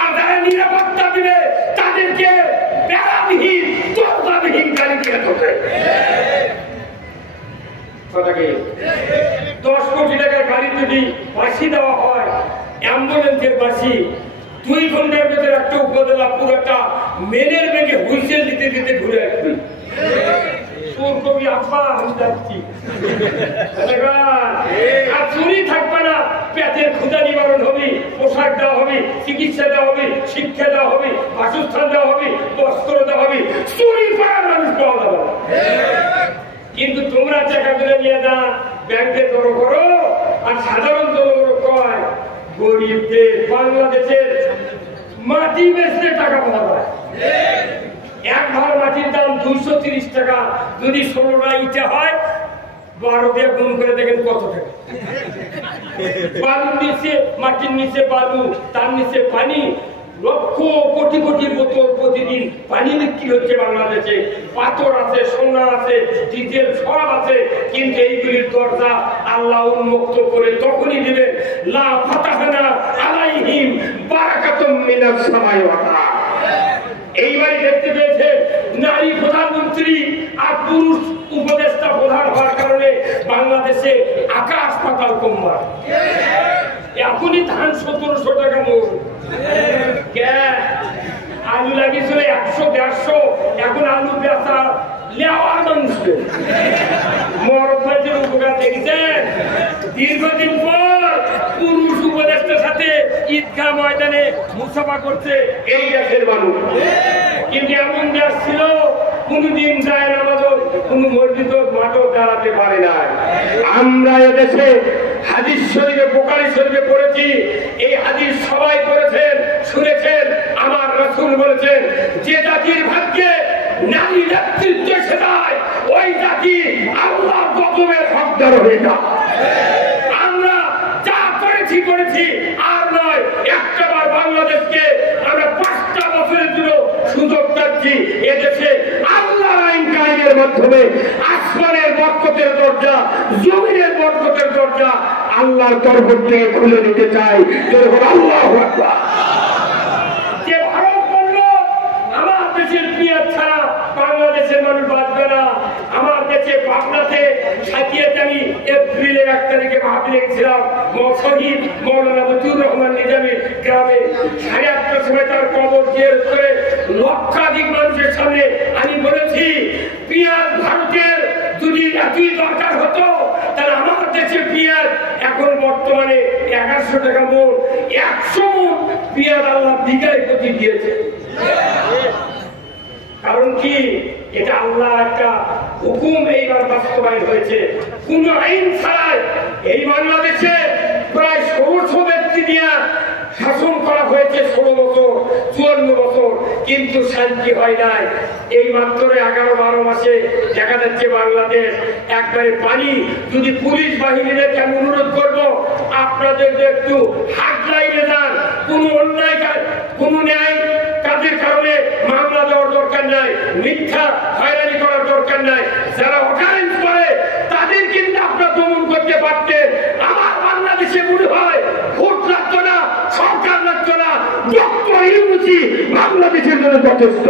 আর যারা নিরাপত্তা দিবে তাদেরকে বেড়াবিহীন দরজাবিহীন গাড়ি দিয়ে দেবে। 10 কোটি টাকার গাড়ি যদি বাসি দেওয়া হয়, অ্যাম্বুলেন্সের বাসি, 2 ঘন্টার ভেতরে একটা উপজেলা পুরোটা মেনের বেগে হুইসেল দিতে দিতে ঘুরে আসবে। তোর কবি আব্বা আমি যাচ্ছি, আর চুরি থাকবে না। পেটের ক্ষুধা নিবারণ হবে, পোশাক দেওয়া হবে, চিকিৎসা দেওয়া হবে, শিক্ষা দেওয়া হবে, বাসস্থান দেওয়া হবে, বস্ত্র দেওয়া হবে, চুরি করার মানুষ পাওয়া যাবে। কিন্তু তোমরা টাকা তুলে নিয়ে যা ব্যাংকে জড়ো করো, আর সাধারণ জনগণ কয় গরিবদের বাংলাদেশের মাটি বেচতে টাকা পাওয়া যায়। 1 ভাগ মাটির দাম 230 টাকা, যদি 16টা ইটা হয়, 12 দিয়ে গুণ করে দেখেন কত টাকা। বালুর নিচে, মাটির নিচে বালু, তার নিচে পানি, লক্ষ কোটি কোটি বোতল প্রতিদিন পানি বিক্রি হচ্ছে বাংলাদেশে, পাথর আছে, সোনা আছে, ডিজেল সব আছে, কিন্তু এইগুলির দরজা আল্লাহ উন্মুক্ত করে তখনই দিবেন লা ফাতাহনা আলাইহিম বারাকাতুম মিনাস সামাই ওয়াল আরদ। এইবারই দেখতে পেয়েছেন নারী প্রধানমন্ত্রী আর পুরুষ উপদেষ্টা প্রধান হওয়ার কারণে বাংলাদেশে আকাশ পাতাল কম্বা। এখনই ধান 1700 টাকা মন, আলু লাগিয়েছিল 100-150, এখন আলু বেচা লেওয়ার মানুষকে মরদের উপকার দেখেছেন। দীর্ঘদিন পর পুরুষ উপদেষ্টার সাথে ঈদগাহ ময়দানে মুসাফা করছে এই দেশের মানুষ, কিন্তু এমন দেশ ছিল কোনদিন যায় নামাজ কোন মসজিদ মাঠও দাঁড়াতে পারে না। আমরা এদেশে হাদিস শরীফে বুখারী শরীফে পড়েছি, এই হাদিস সবাই পড়েছেন শুনেছেন। আমার রাসূল বলেছেন যে জাতির ভাগ্যে নারী নেতৃত্ব এসে যায় ওই জাতি আল্লাহর গজবের হকদার হয়ে যায়। আমরা যা করেছি আর নয়, একটাবার বাংলাদেশকে আমরা 5টা বছরের জন্য সুযোগ পাচ্ছি। এদেশে আল্লাহর আইন কায়েমের মাধ্যমে আসমানের বরকতের দরজা, জমিনের বরকতের দরজা আল্লাহর তরফ থেকে খুলে দিতে চাই। আল্লাহু আকবার। যে ভারত বলল আমার দেশের পিয়াজ ছাড়া বাংলাদেশের মানুষ বাঁচবে না, আমার দেশে পাবনাতে সাকিয়াতে আমি এপ্রিলের 1 তারিখে মাহফিলে গেছিলাম, শহীদ মৌলানা মতিউর রহমান নিজামীর গ্রামে 8:30টার সময় তার কবর জিয়ারত করে লক্ষাধিক মানুষের সামনে আমি বলেছি পিয়াজ ভারতের যদি এতই দরকার হতো তাহলে আমার দেশে পিয়াজ এখন বর্তমানে 1100 টাকা মন, 100 মন পিয়াজ আল্লাহ বিঘায় প্রতি দিয়েছে। কারণ কি? এটা আল্লাহর একটা হুকুম এইবার বাস্তবায়ন হয়েছে। কোন আইন ছাড়াই এই বাংলাদেশে প্রায় 1600 ব্যক্তি দিয়ে শাসন করা হয়েছে 16 বছর 54 বছর, কিন্তু শান্তি হয় নাই। এই মাত্র 11-12 মাসে দেখা যাচ্ছে বাংলাদেশ একবারে পানি। যদি পুলিশ বাহিনীদেরকে আমি অনুরোধ করবো আপনাদের একটু হাট লাইনে যান, কোন অন্যায় কোন ন্যায় কাজের কারণে মামলা দেওয়ার দরকার নাই, মিথ্যা হয়রানি করার দরকার নাই। যারা অকারেন্স করে তাদের কিন্তু আপনারা দমন করতে পারতেন। আমার বাংলাদেশে মনে হয় ভোট লাগতো না, সরকার লাগতো না, ডক্টর ইউনূসী বাংলাদেশের জন্য যথেষ্ট।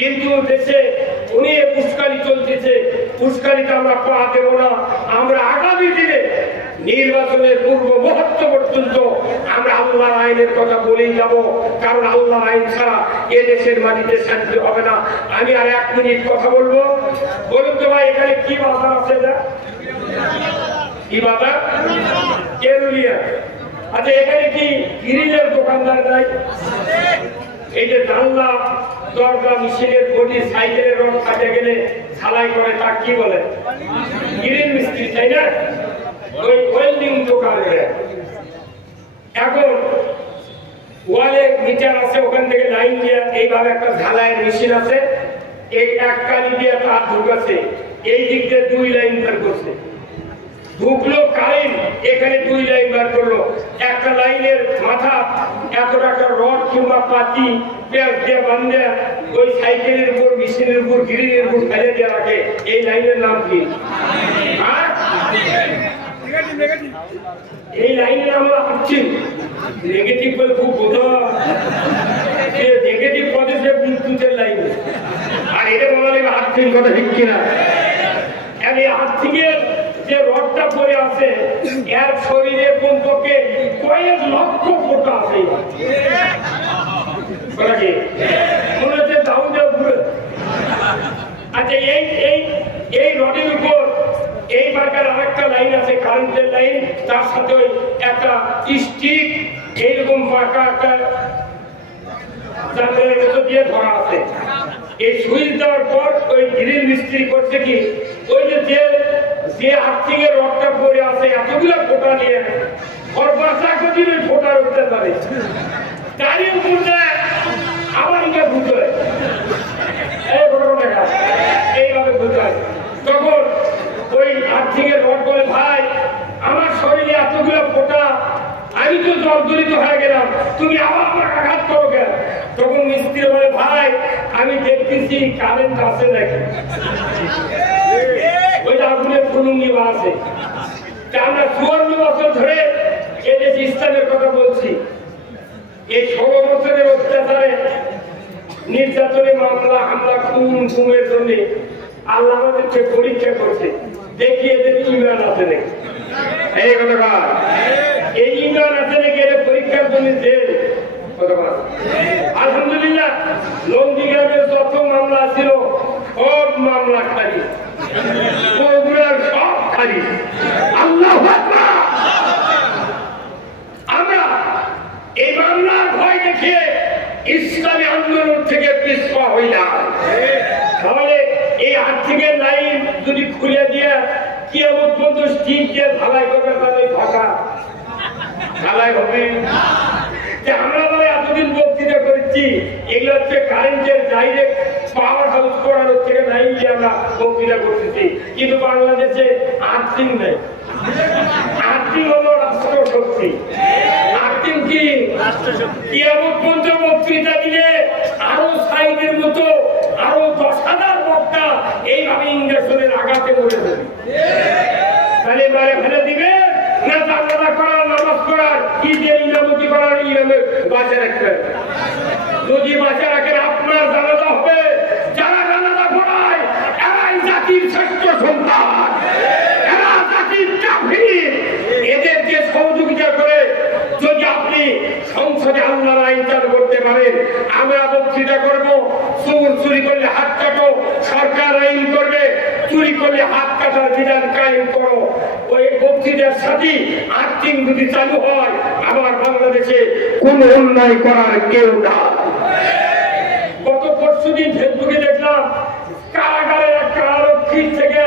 কিন্তু দেশে উনি উস্কানি চলতেছে, উস্কানিতে আমরা পা দেব না। আমরা আগামী দিনে নির্বাচনের পূর্ব মুহূর্ত পর্যন্ত আমরা আল্লাহর আইনের কথা বলেই যাব, কারণ আল্লাহর আইন ছাড়া এ দেশের মাটিতে শান্তি হবে না। আমি আর 1 মিনিট কথা বলবো। বলুন তো ভাই, এখানে কি বাজার আছে? না কি বাজার? কেরুলিয়া। আচ্ছা, এখানে কি গ্রিলের দোকানদার নাই? এই যে জানলা দরজা মিশিনের বডি সাইকেলের রং কাটে গেলে ঝালাই করে তা কি বলে? গ্রিল মিস্ত্রি, তাই না? ওই ওয়েল্ডিং দোকান। এখন ওয়ালে মিটার আছে, ওখান থেকে লাইন দিয়ে এইভাবে একটা ঝালাইয়ের মেশিন আছে, এই এক কালি দিয়ে তার ঢুকাছে, এই দিক দিয়ে 2 লাইন বের করছে, ঢুকলো কারেন্ট, এখানে 2 লাইন বার করলো। একটা লাইনের মাথা এত একটা রড কিংবা পাতি পেঁয়াজ দিয়ে বান্ধে ওই সাইকেলের উপর, মেশিনের উপর, গ্রিলের উপর ফেলে দিয়ে রাখে। এই লাইনের নাম কি? এই লাইনের আমরা আর্থিং। নেগেটিভ বলে খুব বোঝা, নেগেটিভ পদে সে বিদ্যুতের লাইন, আর এটা বলা লাগবে আর্থিং। কথা ঠিক কিনা? এই আর্থিংয়ের যে রডটা পড়ে আছে এর শরীরে কমপক্ষে কয়েক লক্ষ ফোঁটা আছে। মনে হচ্ছে দাউ দাউ ঘুরে। আচ্ছা, এই রডের উপর এই মার্কার আরেকটা লাইন আছে, কারেন্টের লাইন, তার সাথে একটা স্টিক এইরকম পাকা একটা জানলার মতো দিয়ে ধরা আছে। এই সুইচ দেওয়ার পর ওই গ্রিল মিস্ত্রি করছে কি, ওই যে আর্থিং এর রডটা পড়ে আছে এতগুলো ফোঁটা নিয়ে ওর বাসা কদিন ওই ফোঁটা উঠতে পারে, গাড়ির উপর দেয় আবার ইঙ্গা ঘুরতে এইভাবে ঘুরতে। তখন ওই আর্থিং এর রড বলে, ভাই আমার শরীরে এতগুলো ফোঁটা, আমি তো জর্জরিত হয়ে গেলাম, তুমি আবার আমাকে আঘাত করো কেন? তখন মিস্ত্রি বলে, ভাই আমি দেখতেছি কারেন্ট আছে নাকি, ওই আগুনের ফুলুঙ্গি আছে। আমরা 54 বছর ধরে এদেশ ইসলামের কথা বলছি। এই 16 বছরের অত্যাচারে, নির্যাতনে, মামলা হামলা, খুনের জন্য আল্লাহ আমাদেরকে পরীক্ষা করছে, দেখি এদের ইমান আছে নাকি। এই কথা এই ইমান আছে নাকি এর পরীক্ষার জন্য যে আলহামদুলিল্লাহ নন্দীগ্রামের যত মামলা ছিল সব মামলা খালি, বগুড়ার সব খালি। আল্লাহু আকবার। আমরা এই মামলার ভয় দেখিয়ে ইসলামী আন্দোলন থেকে পিছপা হই না। তাহলে এই আর্থিকের লাইন যদি খুলে দিয়ে কিয়ামত পর্যন্ত স্টিক দিয়ে ঢালাই করবে, তাহলে ফাঁকা ঢালাই হবে। আমরা বলে এতদিন বক্তৃতা করেছি, এগুলো হচ্ছে কারেন্টের ডাইরেক্ট পাওয়ার হাউস করার থেকে লাইন দিয়ে আমরা বক্তৃতা করতেছি, কিন্তু বাংলাদেশে আর্থিং নেই। আর্থিং হলো রাষ্ট্র শক্তি। আর্থিং কি? কিয়ামত পর্যন্ত বক্তৃতা দিলে আরো সাইডের মতো আরো 10,000 বক্তা এইভাবে ইংরেজদের আঘাতে মরে যাবে। তাহলে মারে ফেলে দিবে না, জানাজা করার, নামাজ করার, ঈদের ইমামতি করার, ইমামে বাঁচা রাখবেন। যদি বাঁচা রাখেন আপনার জানাজা হবে। যারা জানাজা পড়ায় এরাই জাতির শ্রেষ্ঠ সন্তান, এরা জাতির কাফির। এদেরকে সহযোগিতা করে যদি আপনি সংসদে আল্লাহর আইন চালু করতে পারেন, আমরা বক্তৃতা করবো চুরি করলে হাত কাটো, সরকার আইন করবে চুরি করলে হাত কাটার বিধান কায়েম করো। ওই বক্তৃতার সাথে আর্থিক যদি চালু হয়, আবার বাংলাদেশে কোন অন্যায় করার কেউ না। গত পরশুদিন ফেসবুকে দেখলাম কারাগারের এক কারারক্ষীর থেকে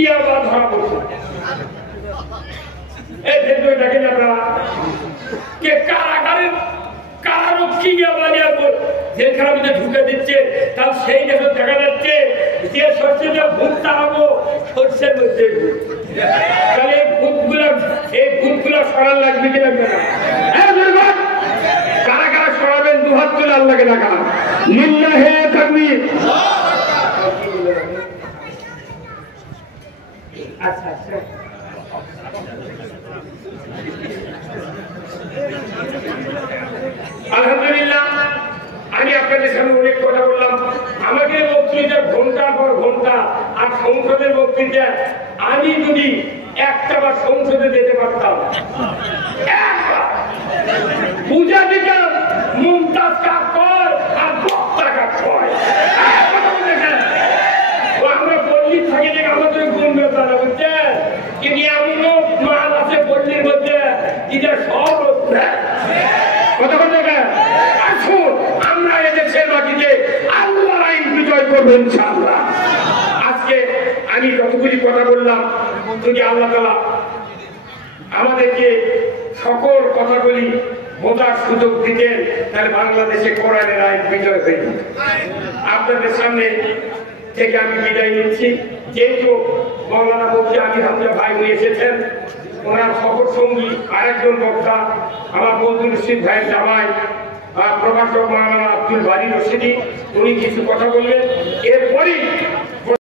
ইয়াবা ধরা পড়ছে। এই ফেসবুকে দেখেন আপনারা, কে কারাগারের কারারক্ষী ইয়াবা নিয়ে জেলখানার মধ্যে ঢুকে দিচ্ছে। তার সেই দেশে দেখা যাচ্ছে যে সরষে ভূত তাড়াবো, সরষের মধ্যে তাহলে এই ভূতগুলো সরার লাগবে কি লাগবে না? কারা কারা সরাবেন? দুহাত তুলে আল্লাহকে দেখা। লিল্লাহি তাকবীর। আচ্ছা আচ্ছা, আলহামদুলিল্লাহ। আমি আপনাদের সামনে অনেক কথা বললাম। আমাকে বক্তৃতা ঘন্টার পর ঘন্টা, আর সংসদের বক্তৃতা আমি যদি একটা বার সংসদে যেতে পারতাম, পূজা দিতাম মুমতাজ কাক কয় আর বক্তা কাক কয়। আমরা পল্লী থাকি দেখে আমাদের গুণ বেতারা বুঝছেন, কিন্তু এমনও মাল আছে পল্লীর মধ্যে যেটা সব কথা বলতে আসুন আমরা এদেশের মাটিতে আল্লাহর আইন বিজয় করবো ইনশাআল্লাহ। আজকে আমি যতগুলি কথা বললাম, যদি আল্লাহ তাআলা আমাদেরকে সকল কথাগুলি বোঝার সুযোগ দিতেন, তাহলে বাংলাদেশে কোরআনের আইন বিজয় হয়ে যেত। আপনাদের সামনে থেকে আমি বিদায় নিচ্ছি। যেহেতু মৌলানা মুফতি আলী হামজা ভাই এসেছেন, ওনার সফর সঙ্গী আরেকজন বক্তা আমার বন্ধু রশিদ ভাইয়ের জামাই প্রভাষক মৌলানা আব্দুল বারী রশিদি, উনি কিছু কথা বললেন। এরপরই